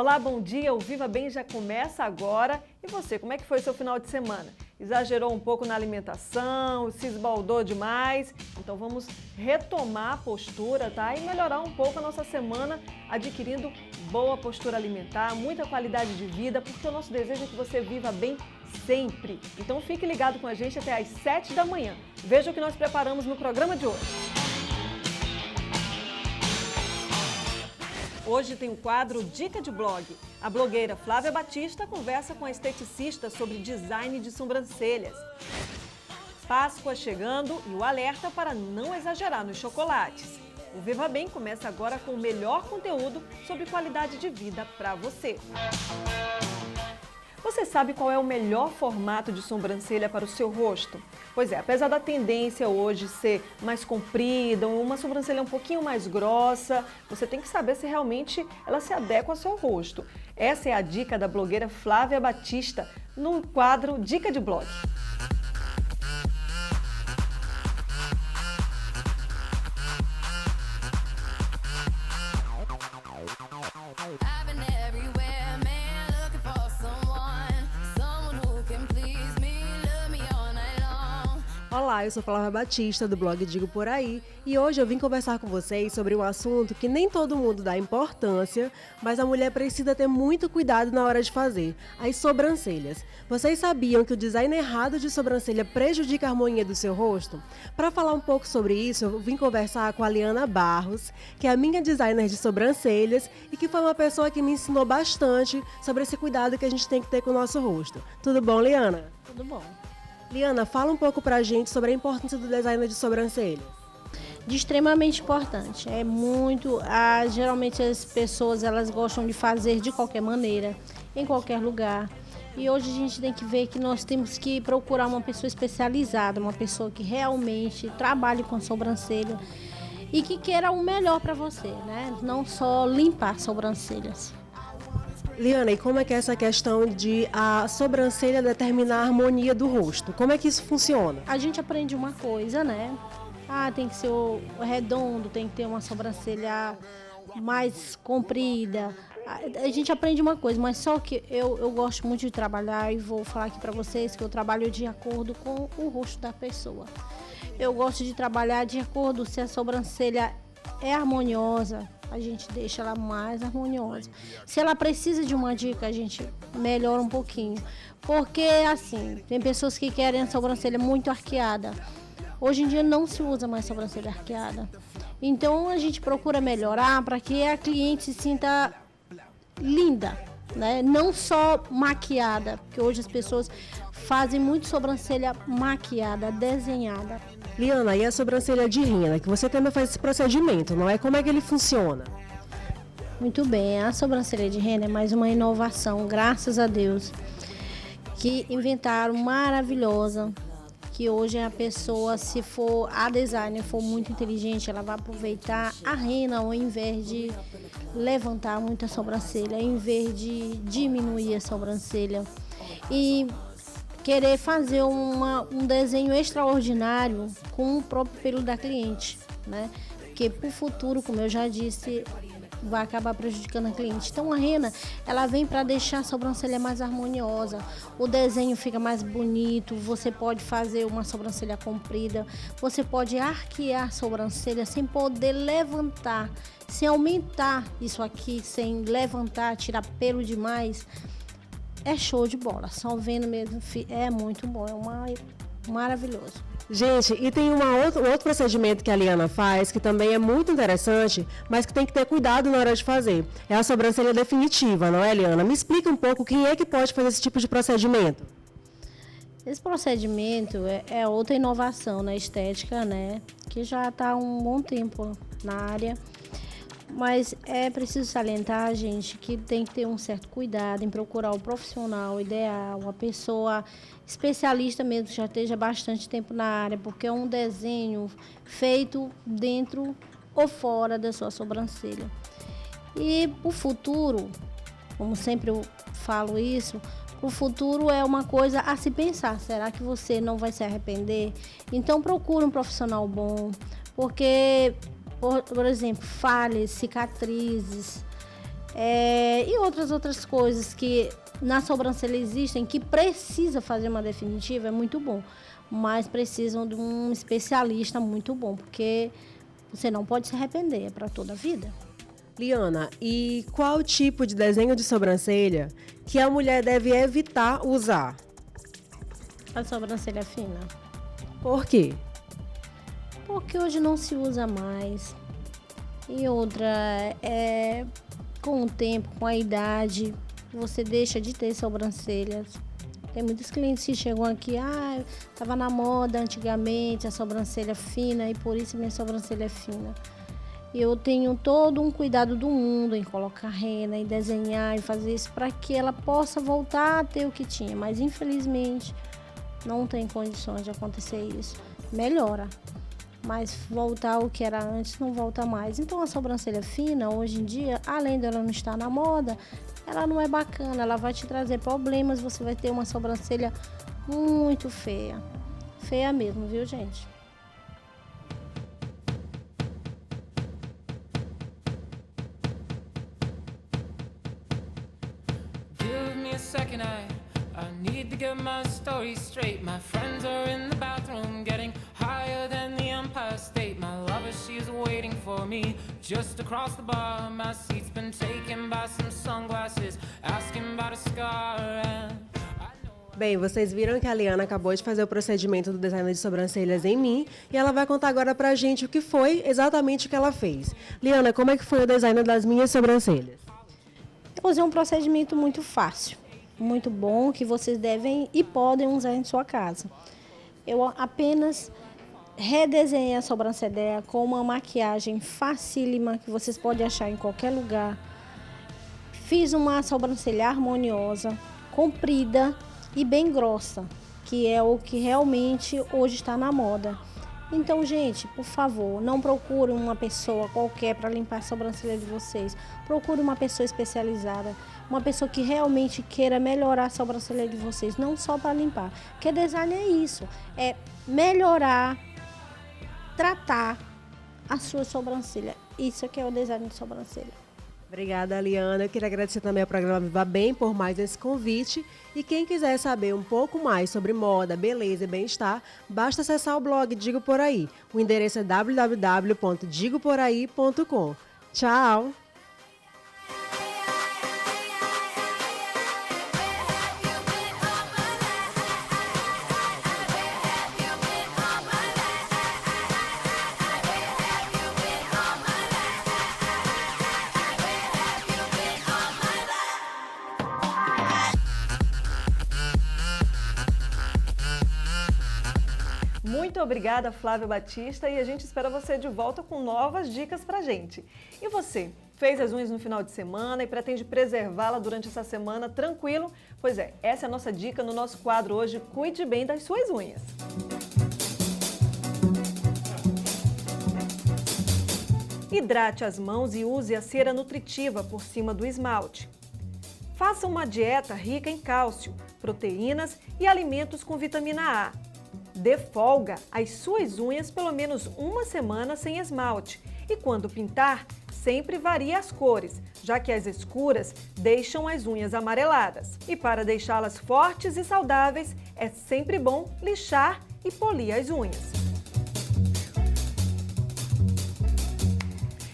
Olá, bom dia, o Viva Bem já começa agora. E você, como é que foi seu final de semana? Exagerou um pouco na alimentação, se esbaldou demais? Então vamos retomar a postura, tá? E melhorar um pouco a nossa semana adquirindo boa postura alimentar, muita qualidade de vida, porque o nosso desejo é que você viva bem sempre. Então fique ligado com a gente até às 7 da manhã. Veja o que nós preparamos no programa de hoje. Hoje tem o quadro Dica de Blog. A blogueira Flávia Batista conversa com a esteticista sobre design de sobrancelhas. Páscoa chegando e o alerta para não exagerar nos chocolates. O Viva Bem começa agora com o melhor conteúdo sobre qualidade de vida para você. Você sabe qual é o melhor formato de sobrancelha para o seu rosto? Pois é, apesar da tendência hoje ser mais comprida, uma sobrancelha um pouquinho mais grossa, você tem que saber se realmente ela se adequa ao seu rosto. Essa é a dica da blogueira Flávia Batista no quadro Dica de Blog. Olá, eu sou Flávia Batista, do blog Digo Por Aí, e hoje eu vim conversar com vocês sobre um assunto que nem todo mundo dá importância, mas a mulher precisa ter muito cuidado na hora de fazer, as sobrancelhas. Vocês sabiam que o design errado de sobrancelha prejudica a harmonia do seu rosto? Para falar um pouco sobre isso, eu vim conversar com a Liana Barros, que é a minha designer de sobrancelhas e que foi uma pessoa que me ensinou bastante sobre esse cuidado que a gente tem que ter com o nosso rosto. Tudo bom, Liana? Tudo bom. Liana, fala um pouco pra gente sobre a importância do design de sobrancelha. De extremamente importante. É muito. Geralmente as pessoas elas gostam de fazer de qualquer maneira, em qualquer lugar. E hoje a gente tem que ver que nós temos que procurar uma pessoa especializada, uma pessoa que realmente trabalhe com sobrancelha e que queira o melhor para você, né? Não só limpar sobrancelhas. Liana, e como é que é essa questão de a sobrancelha determinar a harmonia do rosto? Como é que isso funciona? A gente aprende uma coisa, né? Tem que ser o redondo, tem que ter uma sobrancelha mais comprida. A gente aprende uma coisa, mas só que eu gosto muito de trabalhar e vou falar aqui para vocês que eu trabalho de acordo com o rosto da pessoa. Eu gosto de trabalhar de acordo se a sobrancelha é harmoniosa, a gente deixa ela mais harmoniosa. Se ela precisa de uma dica, a gente melhora um pouquinho. Porque, assim, tem pessoas que querem a sobrancelha muito arqueada. Hoje em dia não se usa mais sobrancelha arqueada. Então, a gente procura melhorar para que a cliente se sinta linda, né? Não só maquiada, porque hoje as pessoas fazem muito sobrancelha maquiada, desenhada. Liana, e a sobrancelha de rena, que você também faz esse procedimento, não é? Como é que ele funciona? Muito bem, a sobrancelha de rena é mais uma inovação, graças a Deus, que inventaram maravilhosa, que hoje a pessoa, se for a designer for muito inteligente, ela vai aproveitar a rena ao invés de levantar muito a sobrancelha, ao invés de diminuir a sobrancelha. E querer fazer um desenho extraordinário com o próprio pelo da cliente, né? Porque para o futuro, como eu já disse, vai acabar prejudicando a cliente. Então a rena, ela vem para deixar a sobrancelha mais harmoniosa, o desenho fica mais bonito, você pode fazer uma sobrancelha comprida, você pode arquear a sobrancelha sem poder levantar, sem aumentar isso aqui, sem levantar, tirar pelo demais. É show de bola, só vendo mesmo, é muito bom, maravilhoso. Gente, e tem um outro procedimento que a Liana faz, que também é muito interessante, mas que tem que ter cuidado na hora de fazer. É a sobrancelha definitiva, não é, Liana? Me explica um pouco quem é que pode fazer esse tipo de procedimento. Esse procedimento é outra inovação na estética, né? Que já está há um bom tempo na área. Mas é preciso salientar, gente, que tem que ter um certo cuidado em procurar o profissional ideal, uma pessoa especialista mesmo, que já esteja bastante tempo na área, porque é um desenho feito dentro ou fora da sua sobrancelha. E o futuro, como sempre eu falo isso, o futuro é uma coisa a se pensar. Será que você não vai se arrepender? Então procure um profissional bom, porque... Por exemplo, falhas, cicatrizes, E outras coisas que na sobrancelha existem, que precisa fazer uma definitiva, é muito bom. Mas precisam de um especialista muito bom, porque você não pode se arrepender, é para toda a vida. Liana, e qual tipo de desenho de sobrancelha que a mulher deve evitar usar? A sobrancelha fina. Por quê? Porque hoje não se usa mais. E outra, com o tempo, com a idade, você deixa de ter sobrancelhas. Tem muitos clientes que chegam aqui, estava na moda antigamente a sobrancelha fina e por isso minha sobrancelha é fina. Eu tenho todo um cuidado do mundo em colocar rena, em desenhar, em fazer isso para que ela possa voltar a ter o que tinha. Mas infelizmente não tem condições de acontecer isso. Melhora, mas voltar ao que era antes não volta mais. Então a sobrancelha fina, hoje em dia, além dela não estar na moda, ela não é bacana, ela vai te trazer problemas, você vai ter uma sobrancelha muito feia. Feia mesmo, viu, gente? Second, I need to get my story straight. My friends are in the bathroom getting higher than the Empire State. My lover, she's waiting for me just across the bar. My seat's been taken by some sunglasses, asking about a scar. Bem, vocês viram que a Liana acabou de fazer o procedimento do design de sobrancelhas em mim e ela vai contar agora pra gente o que foi exatamente o que ela fez. Liana, como é que foi o design das minhas sobrancelhas? Eu usei um procedimento muito fácil, muito bom, que vocês devem e podem usar em sua casa. Eu apenas redesenhei a sobrancelha com uma maquiagem facílima, que vocês podem achar em qualquer lugar. Fiz uma sobrancelha harmoniosa, comprida e bem grossa, que é o que realmente hoje está na moda. Então, gente, por favor, não procure uma pessoa qualquer para limpar a sobrancelha de vocês. Procure uma pessoa especializada, uma pessoa que realmente queira melhorar a sobrancelha de vocês, não só para limpar. Porque design é isso, é melhorar, tratar a sua sobrancelha. Isso que é o design de sobrancelha. Obrigada, Liana. Eu queria agradecer também ao programa Viva Bem por mais esse convite. E quem quiser saber um pouco mais sobre moda, beleza e bem-estar, basta acessar o blog Digo Por Aí. O endereço é www.digoporaí.com. Tchau! Muito obrigada, Flávia Batista, e a gente espera você de volta com novas dicas pra gente. E você, fez as unhas no final de semana e pretende preservá-la durante essa semana tranquilo? Pois é, essa é a nossa dica no nosso quadro hoje, Cuide Bem das Suas Unhas. Hidrate as mãos e use a cera nutritiva por cima do esmalte. Faça uma dieta rica em cálcio, proteínas e alimentos com vitamina A. Dê folga às suas unhas pelo menos uma semana sem esmalte. E quando pintar, sempre varie as cores, já que as escuras deixam as unhas amareladas. E para deixá-las fortes e saudáveis, é sempre bom lixar e polir as unhas.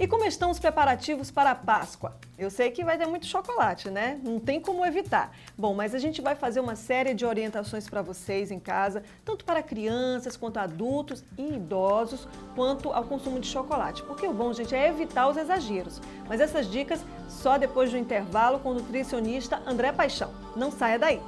E como estão os preparativos para a Páscoa? Eu sei que vai ter muito chocolate, né? Não tem como evitar. Bom, mas a gente vai fazer uma série de orientações para vocês em casa, tanto para crianças, quanto adultos e idosos, quanto ao consumo de chocolate. Porque o bom, gente, é evitar os exageros. Mas essas dicas só depois do intervalo com o nutricionista André Paixão. Não saia daí!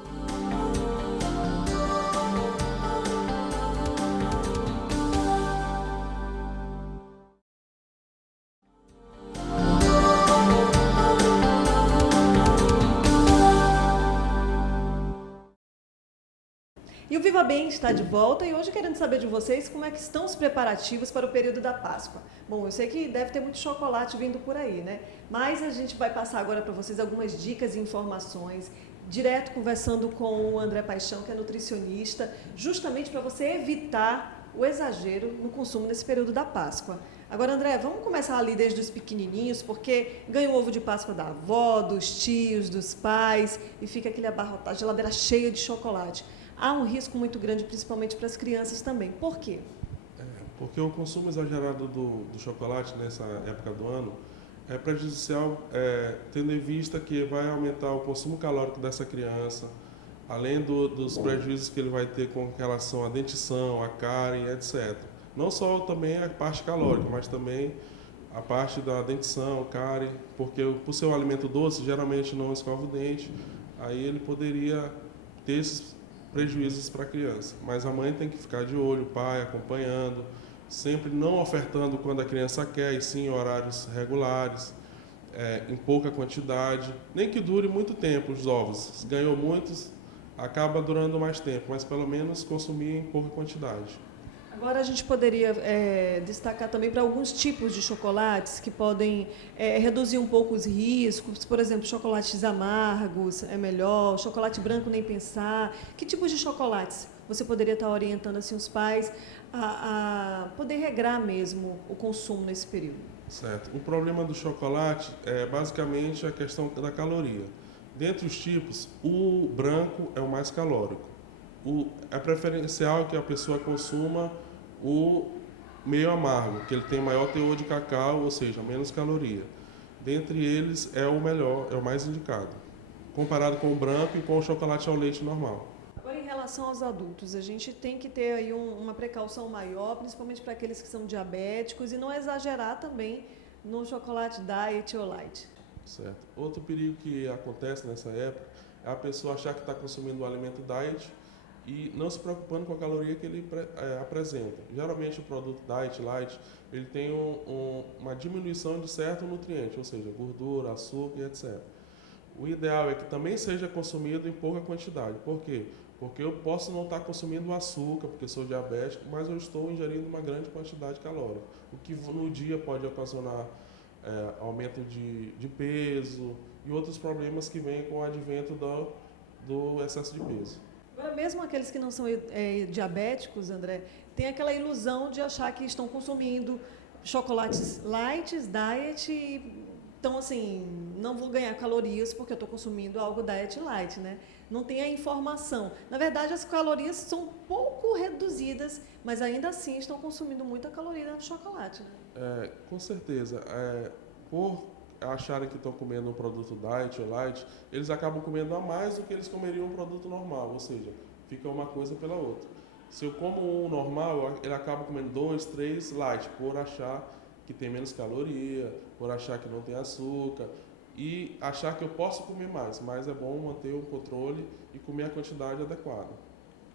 E o Viva Bem está de volta e hoje querendo saber de vocês como é que estão os preparativos para o período da Páscoa. Bom, eu sei que deve ter muito chocolate vindo por aí, né? Mas a gente vai passar agora para vocês algumas dicas e informações, direto conversando com o André Paixão, que é nutricionista, justamente para você evitar o exagero no consumo nesse período da Páscoa. Agora, André, vamos começar ali desde os pequenininhos, porque ganha o ovo de Páscoa da avó, dos tios, dos pais, e fica aquele abarrotado, geladeira cheia de chocolate. Há um risco muito grande, principalmente para as crianças também. Por quê? Porque o consumo exagerado do chocolate nessa época do ano é prejudicial, tendo em vista que vai aumentar o consumo calórico dessa criança, além dos prejuízos que ele vai ter com relação à dentição, à cárie, etc. Não só também a parte calórica, mas também a parte da dentição, cárie, porque por ser um alimento doce, geralmente não escova o dente, aí ele poderia ter esses prejuízos para a criança. Mas a mãe tem que ficar de olho, o pai acompanhando, sempre não ofertando quando a criança quer, e sim em horários regulares, em pouca quantidade, nem que dure muito tempo os ovos. Se ganhou muitos, acaba durando mais tempo, mas pelo menos consumir em pouca quantidade. Agora a gente poderia destacar também para alguns tipos de chocolates que podem reduzir um pouco os riscos. Por exemplo, chocolates amargos é melhor, chocolate branco nem pensar. Que tipos de chocolates você poderia estar orientando assim, os pais a poder regrar mesmo o consumo nesse período? Certo. O problema do chocolate é basicamente a questão da caloria. Dentre os tipos, o branco é o mais calórico. É preferencial que a pessoa consuma o meio amargo, que ele tem maior teor de cacau, ou seja, menos caloria. Dentre eles é o melhor, é o mais indicado, comparado com o branco e com o chocolate ao leite normal. Agora, em relação aos adultos, a gente tem que ter aí uma precaução maior, principalmente para aqueles que são diabéticos, e não exagerar também no chocolate diet ou light. Certo. Outro perigo que acontece nessa época é a pessoa achar que está consumindo um alimento diet e não se preocupando com a caloria que ele apresenta. Geralmente o produto diet, light, ele tem uma diminuição de certo nutriente, ou seja, gordura, açúcar e etc. O ideal é que também seja consumido em pouca quantidade. Por quê? Porque eu posso não estar consumindo açúcar, porque sou diabético, mas eu estou ingerindo uma grande quantidade calórica, o que no dia pode ocasionar aumento de peso e outros problemas que vêm com o advento do excesso de peso. Agora, mesmo aqueles que não são diabéticos, André, tem aquela ilusão de achar que estão consumindo chocolates light, diet, então, assim, não vou ganhar calorias porque eu estou consumindo algo diet light, né? Não tem a informação. Na verdade, as calorias são um pouco reduzidas, mas ainda assim estão consumindo muita caloria no chocolate, né? Com certeza. Por acharem que estão comendo um produto diet ou light, eles acabam comendo a mais do que eles comeriam um produto normal, ou seja, fica uma coisa pela outra. Se eu como um normal, ele acaba comendo 2, 3 light, por achar que tem menos caloria, por achar que não tem açúcar e achar que eu posso comer mais, mas é bom manter o controle e comer a quantidade adequada.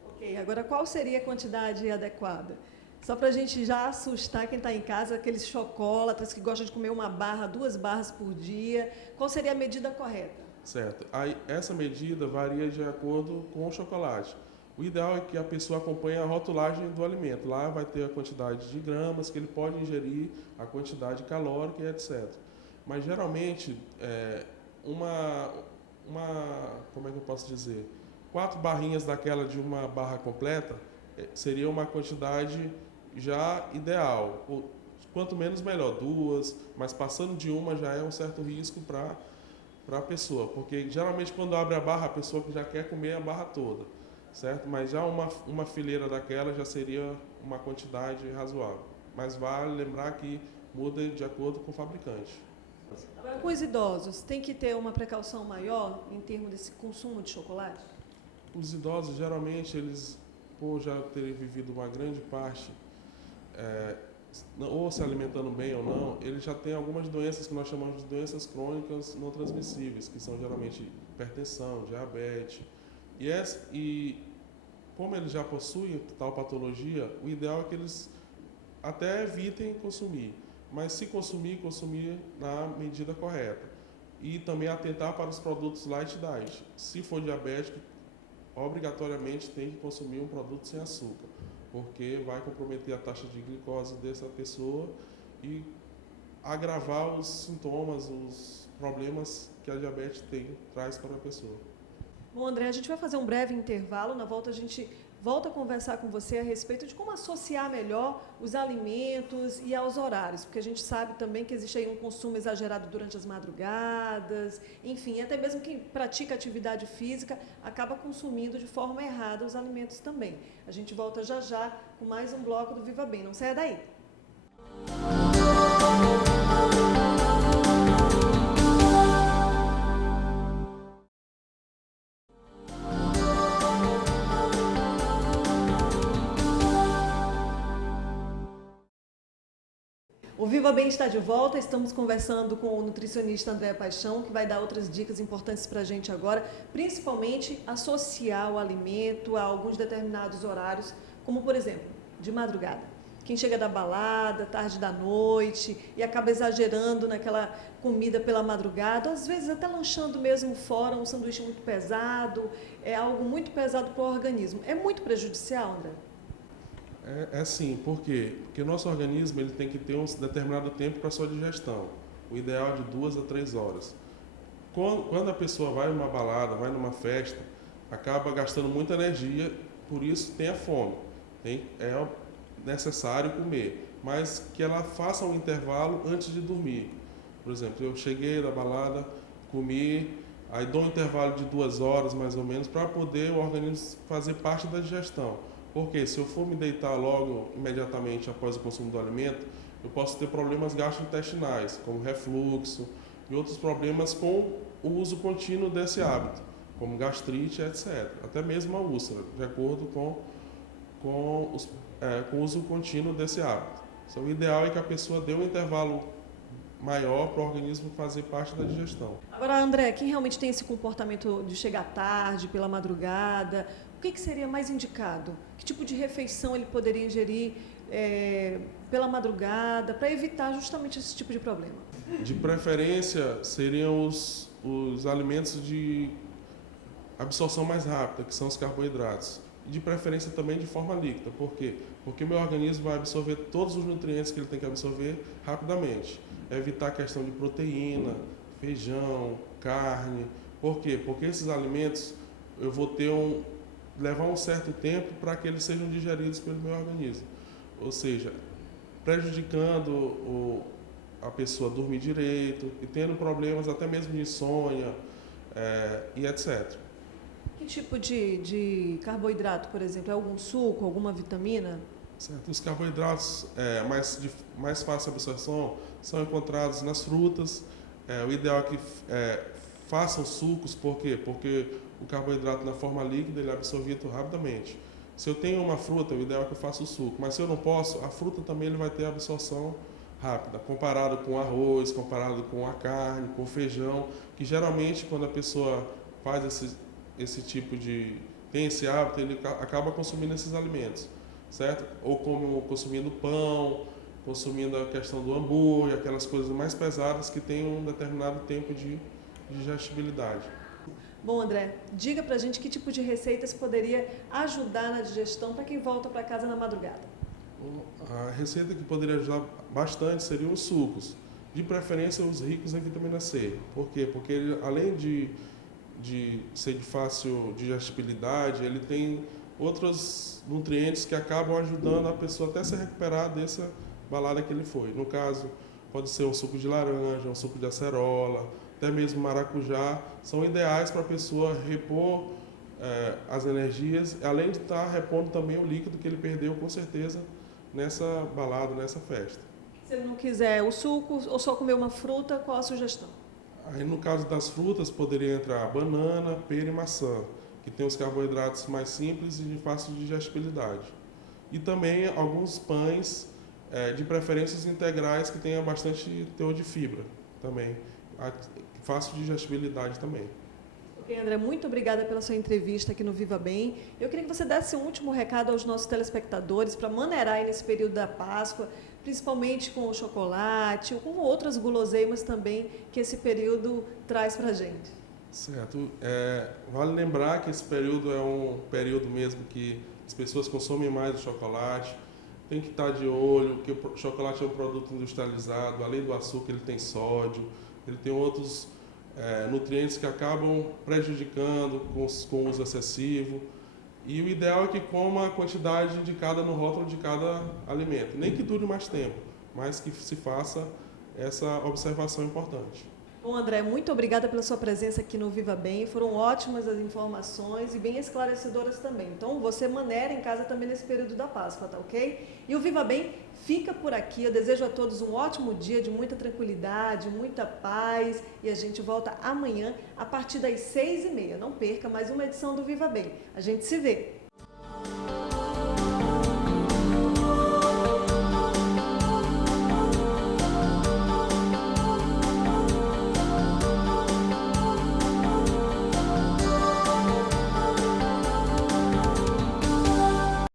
Ok, agora qual seria a quantidade adequada? Só para a gente já assustar quem está em casa, aqueles chocolatras que gostam de comer uma barra, 2 barras por dia. Qual seria a medida correta? Certo. Aí, essa medida varia de acordo com o chocolate. O ideal é que a pessoa acompanhe a rotulagem do alimento. Lá vai ter a quantidade de gramas que ele pode ingerir, a quantidade calórica e etc. Mas, geralmente, como é que eu posso dizer? 4 barrinhas daquela de uma barra completa seria uma quantidade já ideal. Quanto menos melhor, 2, mas passando de uma já é um certo risco para a pessoa, porque geralmente quando abre a barra, a pessoa já quer comer a barra toda, certo? Mas já uma fileira daquela já seria uma quantidade razoável. Mas vale lembrar que muda de acordo com o fabricante. Agora, com os idosos, tem que ter uma precaução maior em termos desse consumo de chocolate? Os idosos, geralmente, eles, por já terem vivido uma grande parte, ou se alimentando bem ou não, eles já têm algumas doenças que nós chamamos de doenças crônicas não transmissíveis, que são geralmente hipertensão, diabetes. E como eles já possuem tal patologia, o ideal é que eles até evitem consumir, mas se consumir na medida correta. E também atentar para os produtos light diet. Se for diabético, obrigatoriamente tem que consumir um produto sem açúcar, porque vai comprometer a taxa de glicose dessa pessoa e agravar os sintomas, os problemas que a diabetes traz para a pessoa. Bom, André, a gente vai fazer um breve intervalo. Na volta a gente volto a conversar com você a respeito de como associar melhor os alimentos e aos horários, porque a gente sabe também que existe aí um consumo exagerado durante as madrugadas, enfim, até mesmo quem pratica atividade física acaba consumindo de forma errada os alimentos também. A gente volta já já com mais um bloco do Viva Bem, não saia daí. O Viva Bem está de volta, estamos conversando com o nutricionista André Paixão, que vai dar outras dicas importantes para a gente agora, principalmente associar o alimento a alguns determinados horários, como por exemplo, de madrugada. Quem chega da balada, tarde da noite e acaba exagerando naquela comida pela madrugada, às vezes até lanchando mesmo fora, um sanduíche muito pesado, é algo muito pesado para o organismo. É muito prejudicial, André? É sim, por quê? Porque o nosso organismo ele tem que ter um determinado tempo para sua digestão. O ideal é de 2 a 3 horas. Quando a pessoa vai numa balada, vai numa festa, acaba gastando muita energia, por isso tem a fome. É necessário comer, mas que ela faça um intervalo antes de dormir. Por exemplo, eu cheguei da balada, comi, aí dou um intervalo de 2 horas mais ou menos para poder o organismo fazer parte da digestão. Porque se eu for me deitar logo, imediatamente após o consumo do alimento, eu posso ter problemas gastrointestinais, como refluxo e outros problemas com o uso contínuo desse hábito, como gastrite, etc. Até mesmo a úlcera, de acordo com o uso contínuo desse hábito. Então, o ideal é que a pessoa dê um intervalo maior para o organismo fazer parte da digestão. Agora, André, quem realmente tem esse comportamento de chegar tarde, pela madrugada, o que seria mais indicado? Que tipo de refeição ele poderia ingerir pela madrugada para evitar justamente esse tipo de problema? De preferência, seriam os alimentos de absorção mais rápida, que são os carboidratos. De preferência também de forma líquida. Por quê? Porque o meu organismo vai absorver todos os nutrientes que ele tem que absorver rapidamente. Evitar a questão de proteína, feijão, carne. Por quê? Porque esses alimentos eu vou levar um certo tempo para que eles sejam digeridos pelo meu organismo. Ou seja, prejudicando a pessoa dormir direito e tendo problemas até mesmo de insônia e etc. Que tipo de carboidrato, por exemplo? É algum suco, alguma vitamina? Certo. Os carboidratos mais fácil de absorção são encontrados nas frutas. O ideal é que façam sucos, por quê? Porque o carboidrato na forma líquida ele é absorvido rapidamente. Se eu tenho uma fruta, o ideal é que eu faça o suco, mas se eu não posso, a fruta também ele vai ter absorção rápida, comparado com arroz, comparado com a carne, com o feijão, que geralmente quando a pessoa faz esse tipo tem esse hábito, ele acaba consumindo esses alimentos, certo? Ou consumindo pão, consumindo a questão do hambúrguer, aquelas coisas mais pesadas que têm um determinado tempo de digestibilidade. Bom, André, diga pra gente que tipo de receitas poderia ajudar na digestão para quem volta para casa na madrugada. A receita que poderia ajudar bastante seriam os sucos, de preferência os ricos em vitamina C. Por quê? Porque ele, além de ser de fácil digestibilidade, ele tem outros nutrientes que acabam ajudando a pessoa até se recuperar dessa balada que ele foi. No caso, pode ser um suco de laranja, um suco de acerola, até mesmo maracujá, são ideais para a pessoa repor as energias, além de estar repondo também o líquido que ele perdeu, com certeza, nessa balada, nessa festa. Se ele não quiser o suco ou só comer uma fruta, qual a sugestão? Aí, no caso das frutas, poderia entrar banana, pera e maçã, que tem os carboidratos mais simples e de fácil digestibilidade. E também alguns pães, de preferências integrais, que tenham bastante teor de fibra também. Fácil digestibilidade também. Ok, André, muito obrigada pela sua entrevista aqui no Viva Bem. Eu queria que você desse um último recado aos nossos telespectadores para maneirar aí nesse período da Páscoa, principalmente com o chocolate ou com outras guloseimas também que esse período traz para a gente. Certo. Vale lembrar que esse período é um período mesmo que as pessoas consomem mais o chocolate. Tem que estar de olho, que o chocolate é um produto industrializado, além do açúcar ele tem sódio, ele tem outros nutrientes que acabam prejudicando com o uso excessivo. E o ideal é que coma a quantidade indicada no rótulo de cada alimento. Nem que dure mais tempo, mas que se faça essa observação importante. Bom, André, muito obrigada pela sua presença aqui no Viva Bem. Foram ótimas as informações e bem esclarecedoras também. Então, você maneira em casa também nesse período da Páscoa, tá ok? E o Viva Bem fica por aqui. Eu desejo a todos um ótimo dia de muita tranquilidade, muita paz. E a gente volta amanhã a partir das 6h30. Não perca mais uma edição do Viva Bem. A gente se vê.